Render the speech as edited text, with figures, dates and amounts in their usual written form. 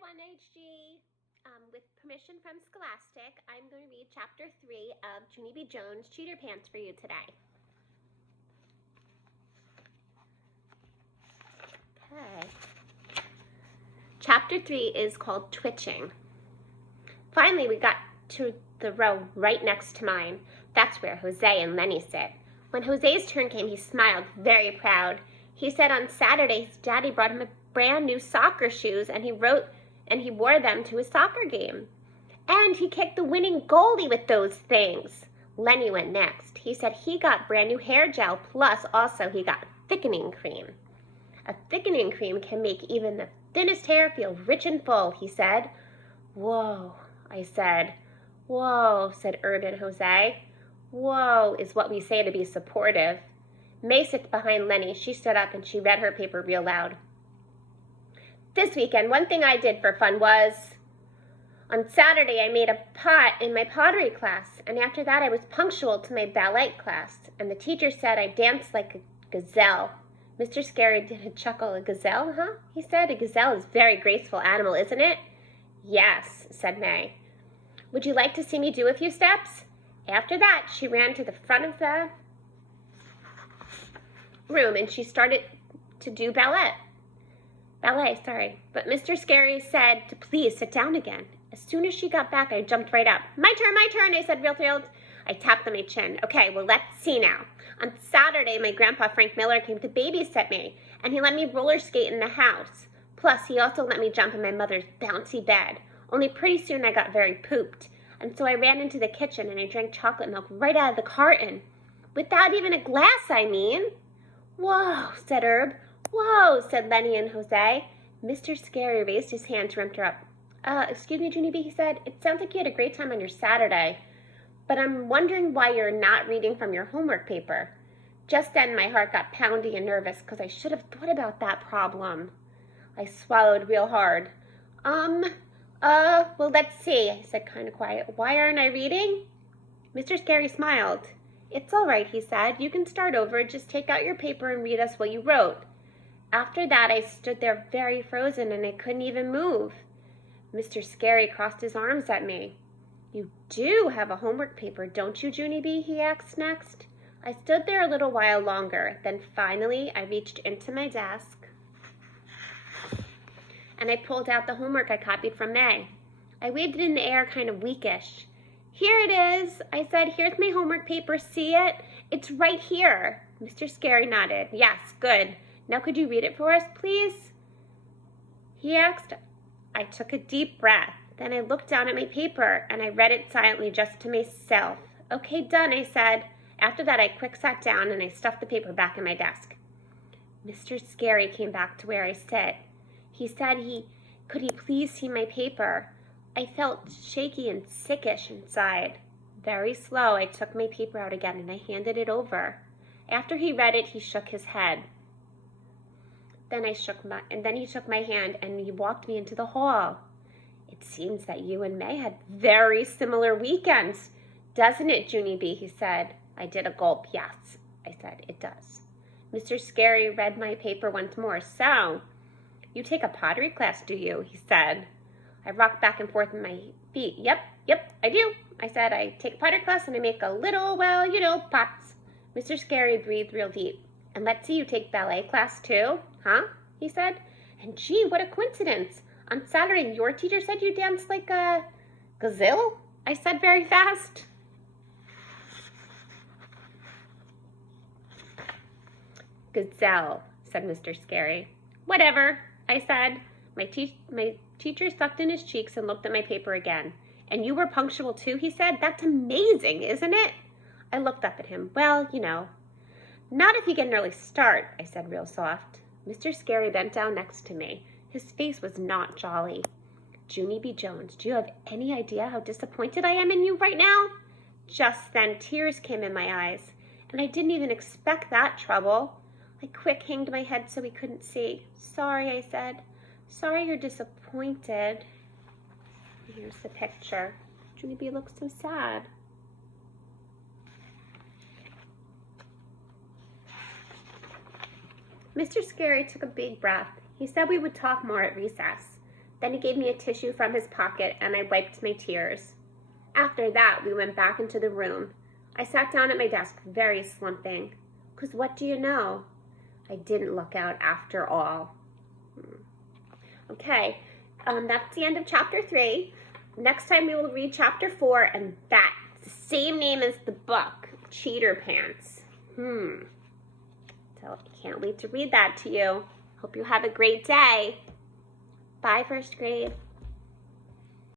Hi, 1HG. With permission from Scholastic, I'm going to read Chapter 3 of Junie B. Jones' Cheater Pants for you today. Okay. Chapter 3 is called Twitching. Finally, we got to the row right next to mine. That's where Jose and Lenny sit. When Jose's turn came, he smiled, very proud. He said on Saturday his daddy brought him a brand new soccer shoes and he wore them to his soccer game. And he kicked the winning goalie with those things. Lenny went next. He said he got brand new hair gel, plus also he got thickening cream. A thickening cream can make even the thinnest hair feel rich and full, he said. Whoa, I said. Whoa, said Herb and Jose. Whoa is what we say to be supportive. May sits behind Lenny. She stood up and she read her paper real loud. This weekend, one thing I did for fun was, on Saturday, I made a pot in my pottery class, and after that, I was punctual to my ballet class, and the teacher said I danced like a gazelle. Mr. Scary did a chuckle. A gazelle, huh? He said. A gazelle is a very graceful animal, isn't it? Yes, said May. Would you like to see me do a few steps? After that, she ran to the front of the room, and she started to do ballet, but Mr. Scary said to please sit down again. As soon as she got back, I jumped right up. My turn, I said real thrilled. I tapped on my chin. Okay, well, let's see now. On Saturday, my grandpa, Frank Miller, came to babysit me, and he let me roller skate in the house. Plus, he also let me jump in my mother's bouncy bed. Only pretty soon I got very pooped, and so I ran into the kitchen and I drank chocolate milk right out of the carton. Without even a glass, I mean. Whoa, said Herb. Whoa, said Lenny and Jose. Mr. Scary raised his hand to interrupt. Excuse me, Junie B, he said. It sounds like you had a great time on your Saturday, but I'm wondering why you're not reading from your homework paper. Just then, my heart got poundy and nervous because I should have thought about that problem. I swallowed real hard. Well, let's see, I said kind of quiet. Why aren't I reading? Mr. Scary smiled. It's all right, he said. You can start over. Just take out your paper and read us what you wrote. After that, I stood there very frozen and I couldn't even move. Mr. Scary crossed his arms at me. You do have a homework paper, don't you, Junie B? He asked next. I stood there a little while longer. Then finally, I reached into my desk and I pulled out the homework I copied from May. I waved it in the air kind of weakish. Here it is, I said. Here's my homework paper. See it? It's right here. Mr. Scary nodded. Yes, good. Now could you read it for us, please? He asked. I took a deep breath. Then I looked down at my paper and I read it silently just to myself. Okay, done, I said. After that, I quick sat down and I stuffed the paper back in my desk. Mr. Scary came back to where I sit. He said could he please see my paper? I felt shaky and sickish inside. Very slow, I took my paper out again and I handed it over. After he read it, he shook his head. Then he took my hand and he walked me into the hall. It seems that you and May had very similar weekends, doesn't it, Junie B? He said. I did a gulp. Yes, I said, it does. Mr. Scary read my paper once more. So, you take a pottery class, do you? He said. I rocked back and forth on my feet. Yep, I do. I said, I take a pottery class and I make a little, pots. Mr. Scary breathed real deep. And let's see, you take ballet class too, huh? He said. And gee, what a coincidence. On Saturday, your teacher said you danced like a gazelle? I said very fast. Gazelle, said Mr. Scary. Whatever, I said. My teacher sucked in his cheeks and looked at my paper again. And you were punctual too, he said. That's amazing, isn't it? I looked up at him. Well, you know. Not if you get an early start, I said real soft. Mr. Scary bent down next to me. His face was not jolly. Junie B. Jones, do you have any idea how disappointed I am in you right now? Just then, tears came in my eyes, and I didn't even expect that trouble. I quick hanged my head so he couldn't see. Sorry, I said. Sorry you're disappointed. Here's the picture. Junie B. looks so sad. Mr. Scary took a big breath. He said we would talk more at recess. Then he gave me a tissue from his pocket and I wiped my tears. After that, we went back into the room. I sat down at my desk, very slumping. 'Cause what do you know? I didn't look out after all. Okay, that's the end of chapter 3. Next time we will read chapter 4, and that's the same name as the book, Cheater Pants. So I can't wait to read that to you. Hope you have a great day. Bye, first grade.